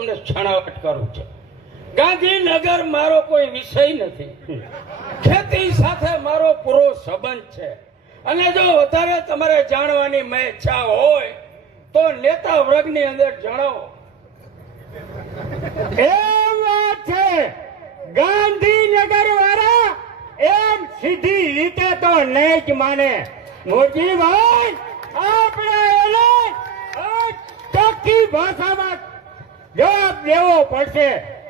તમને છણાવટ કરું છું. ગાંધીનગર મારો કોઈ વિષય નથી. ખેતી સાથે મારો પૂરો સંબંધ છે. અને જો વધારે તમારે જાણવાની મેં ઈચ્છા હોય તો નેતા વર્ગની અંદર જણાવો. એ વાત છે, ગાંધીનગર વાળા એમ સીધી રીતે તો નહીં જ માને. મોજીભાઈ, આપણે એને ચોખ્ખી ભાષામાં જવાબ દેવો પડશે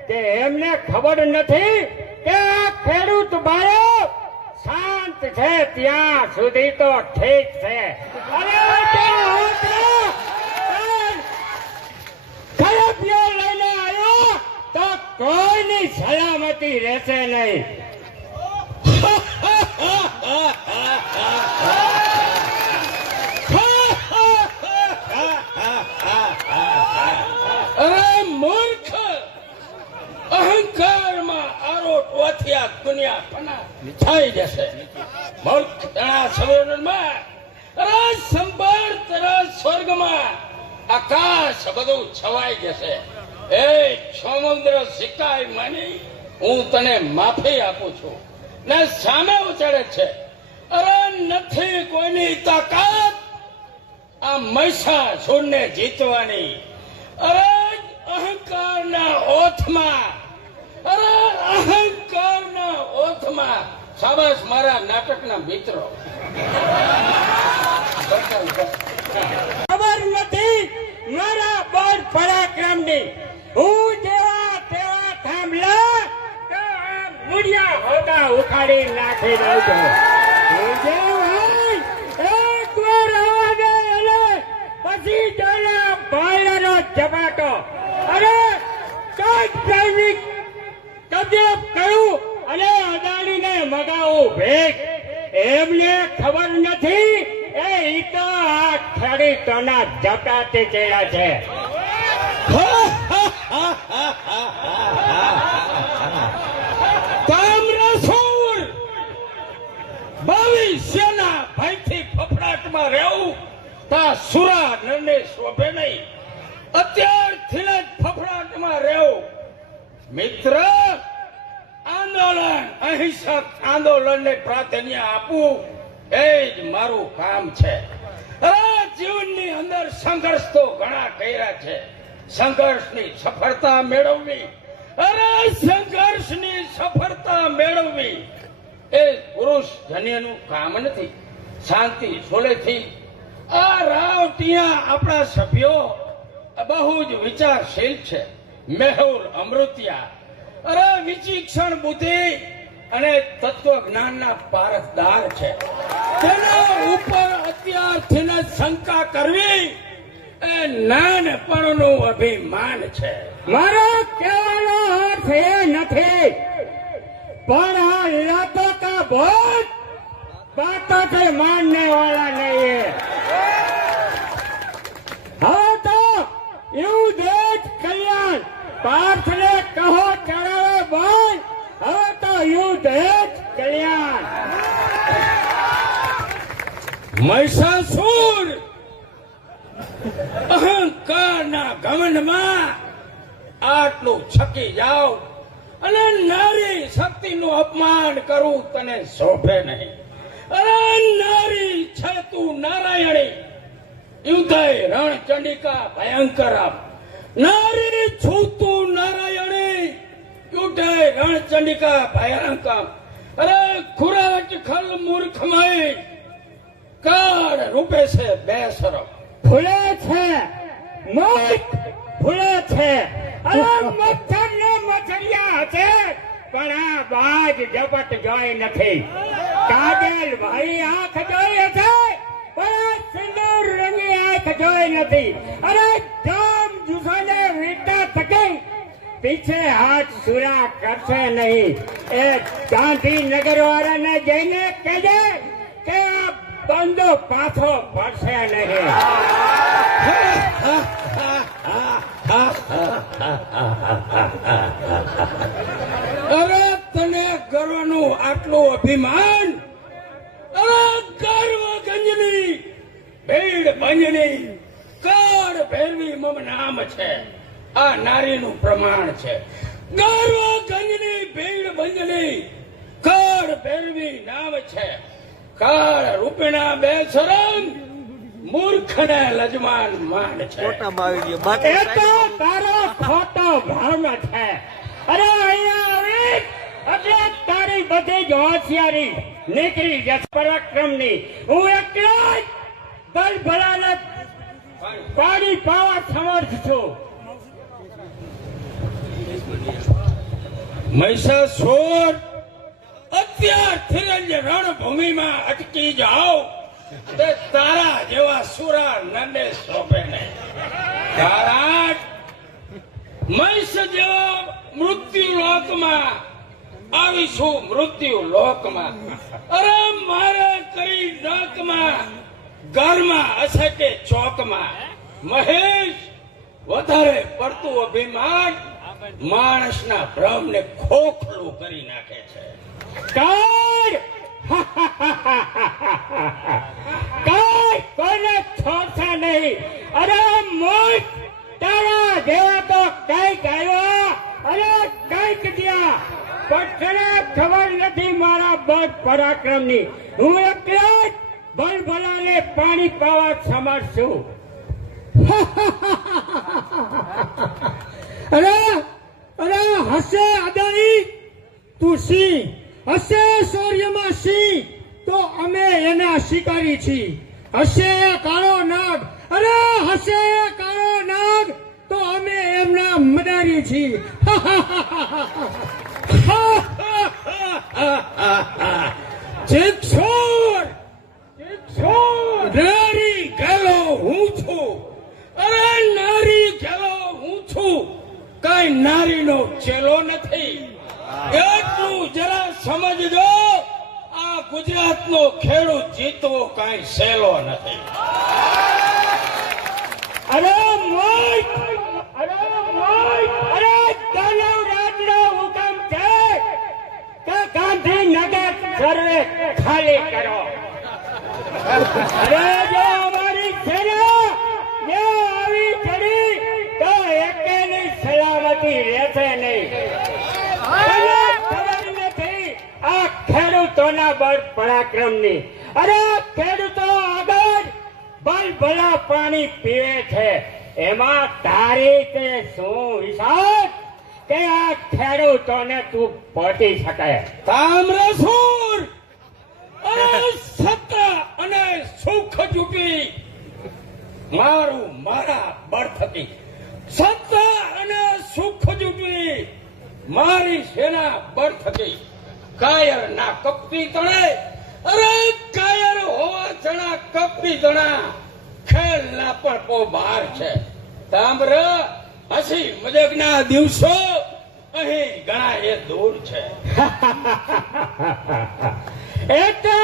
કે એમને ખબર નથી કે આ ખેડૂત ભાઈઓ શાંત છે ત્યાં સુધી તો ઠીક છે. અરે ખરાબીઓ લઈને આવ્યો તો કોઈની સલામતી રહેશે નહીં. અરે મૂર્ખ, અહંકારમાં આરોટ વાથિયા દુનિયા પના થઈ જશે. મૂર્ખ તણા સરોવરમાં અરે સંભાળ તરસ સ્વર્ગમાં આકાશ બધું છવાઈ જશે. એ સમુદ્ર સિકાય માની હું તને માફી આપું છું ને સામે ઉચડે છે. અરે નથી કોઈની તાકાત આ મહિષાસુરને જીતવાની. અરે અહંકારના ઓથમાં, અરે અહંકારના ઓથમાં. શાબાશ મારા નાટકના મિત્રો. ખબર નથી મારા બળ પરાક્રમની. હું જેવા તેવા થાંભલા તો આ મૂળિયા હોતા ઉખાડી નાખી દઉં છું. એક વાર આવવા દે એટલે પછી તેના ભાઈનો ઝપાટો. અરે કઈક પ્રેમિક તબિયત કયું અને અદાણીને મગાવું ભેગ. એમને ખબર નથી એ તો આ ખેડૂતોના ઝપાટે ચડ્યા છે. તામ્રસૂર ભવિષ્યના ભયથી ફફડાટમાં રહેવું તા સુરા નરને શોભે નહીં. અત્યારથી જ ફફડાટમાં રહેવું. મિત્ર, આંદોલન, અહિંસક આંદોલનને પ્રાધાન્ય આપવું એ જ મારું કામ છે. જીવનની અંદર સંઘર્ષ તો ઘણા કર્યા છે. સંઘર્ષની સફળતા મેળવવી, અરે સંઘર્ષની સફળતા મેળવવી એ પુરુષ ધન્યનું કામ નથી. શાંતિ સોલેથી આ રાવટિયા આપણા સભ્યો બહુ જ વિચારશીલ છે. મેહુલ અમૃતિયા અરે વિચિક્ષણ બુદ્ધિ અને તત્વજ્ઞાનના પારખદાર છે. તેના ઉપર અત્યારથી જ શંકા કરવી એ નાનપણનું અભિમાન છે. મારો કહેવાનો અર્થ એ નથી, પણ આ લાતો કા ભોજ બાતો से मानने वाला नहीं है. हाँ तो यूं देश कल्याण पार्थ ने कहो चढ़ावे बोल. हाँ तो यूं देश कल्याण. મહિષાસુર અહંકારના ઘમંડમાં આટલું છકી જાવ અને નારી શક્તિનું અપમાન કરવું તને શોભે નહીં. અરે નારી છે તું નારાયણી, યુધય રણચંડિકા ભયંકર. નારી છું તું નારાયણી, યુધય રણચંડિકા ભયંકર. અરે ખુરાટ ખલ મૂર્ખમય કાળ રૂપે છે બેશરમ. ફૂલે છે મોત ફૂલે છે. અરે મચ્છર ને મચ્છરિયા હશે પણ આ બાજ ઝપટ જોઈ નથી. કાજલ ભાઈ આંખ જોઈ છે પણ સિંદૂર રંગી આંખ જોઈ નથી. અરે જામ જુસાને વીટા થકે પીછે હાથ સુરા કરશે નહીં. એ ગાંધીનગર વાળાને જઈને કહેજે કે આ બંદો પાછો પડશે નહીં. અરે તને ગર્વનું આટલું અભિમાન. અરે ગર્વ ગંજની ભીડ ભંજની કાળ ભેરવી મમ નામ છે. આ નારીનું પ્રમાણ છે. ગર્વ ગંજની ભીડ બંધની કળ ભેરવી નામ છે. કાળ રૂપિણા બેશરમ મૂર્ખને લજમાન માન છે. એ તો તારો ખોટો ભ્રમ છે. અરે અહીંયા આવી એટલે તારી બધી જ હોશિયારી નીકળી જશે પરાક્રમની. હું એકલો જ બલ ભલાને પાડી પાવા સમર્થ છું. મહિષાસુર, અત્યારથી જ રણભૂમિમાં અટકી જાઓ તે તારા જેવા સુરા નંદે સોંપે ને. તારા મહિષ જેવા મૃત્યુ લોકમાં આવીશું. મૃત્યુ લોકમાં અરે મારે કરી ડોકમાં ઘરમાં હશે કે ચોકમાં. મહેશ, વધારે પડતું અભિમાન માણસના ભ્રમને ખોખલું કરી નાખે છે. કાળ કાળ કોને છોડશે નહીં. અરે મોટ તારા જેવા તો કઈક આવ્યા અરે કઈક ગયા પણ તને ખબર નથી મારા બળ પરાક્રમની. હું એકલો જ બલભલાને પાણી પાવા સમર્થ છું. અરે અરે હશે અદાણી તું સિંહ, હશે શૌર્યમાં સિંહ તો અમે એના શિકારી છીએ. હશે કાળો નાગ, અરે હશે કાળો નાગ તો અમે એમના મદારી છીએ. જીગશોર, નારી ગેલો હું છું. અરે નારી ગેલો હું છું, કઈ નારીનો ચેલો નથી. એટલું જરા સમજજો. આ ગુજરાતનો ખેડૂત જીતવો કઈ સહેલો નથી. અરે મોટ અરે મોટ અરે દાનવ રાજનો હુકમ છે કે ગાંધીનગર સર્વે ખાલી કરો. અરે જો અમારી સેના જો આવી ચડી તો એકેની સલામતી રહેશે નહીં. તને ખબર નથી આ ખેડૂતોના બળ પરાક્રમની. અરે ખેડૂતો આગળ બલ ભલા પાણી પીવે છે. એમાં તારી તે શું હિસાબ કે આ ખેડૂતોને તું પહોંચી શકે. તામ્રસુર, અરે સત્તા અને સુખ જુટી મારું મારા બળ થકી. સત્તા અને સુખ જુટી મારી સેના બળ થકી. કાયર ના કપટી તણે, અરે કાયર હોવા જણા કપટી જણા ખેલ ના પણ પો બહાર છે. તામ્ર હસી મજાકના દિવસો અહીં ઘણા એ દૂર છે. એટલે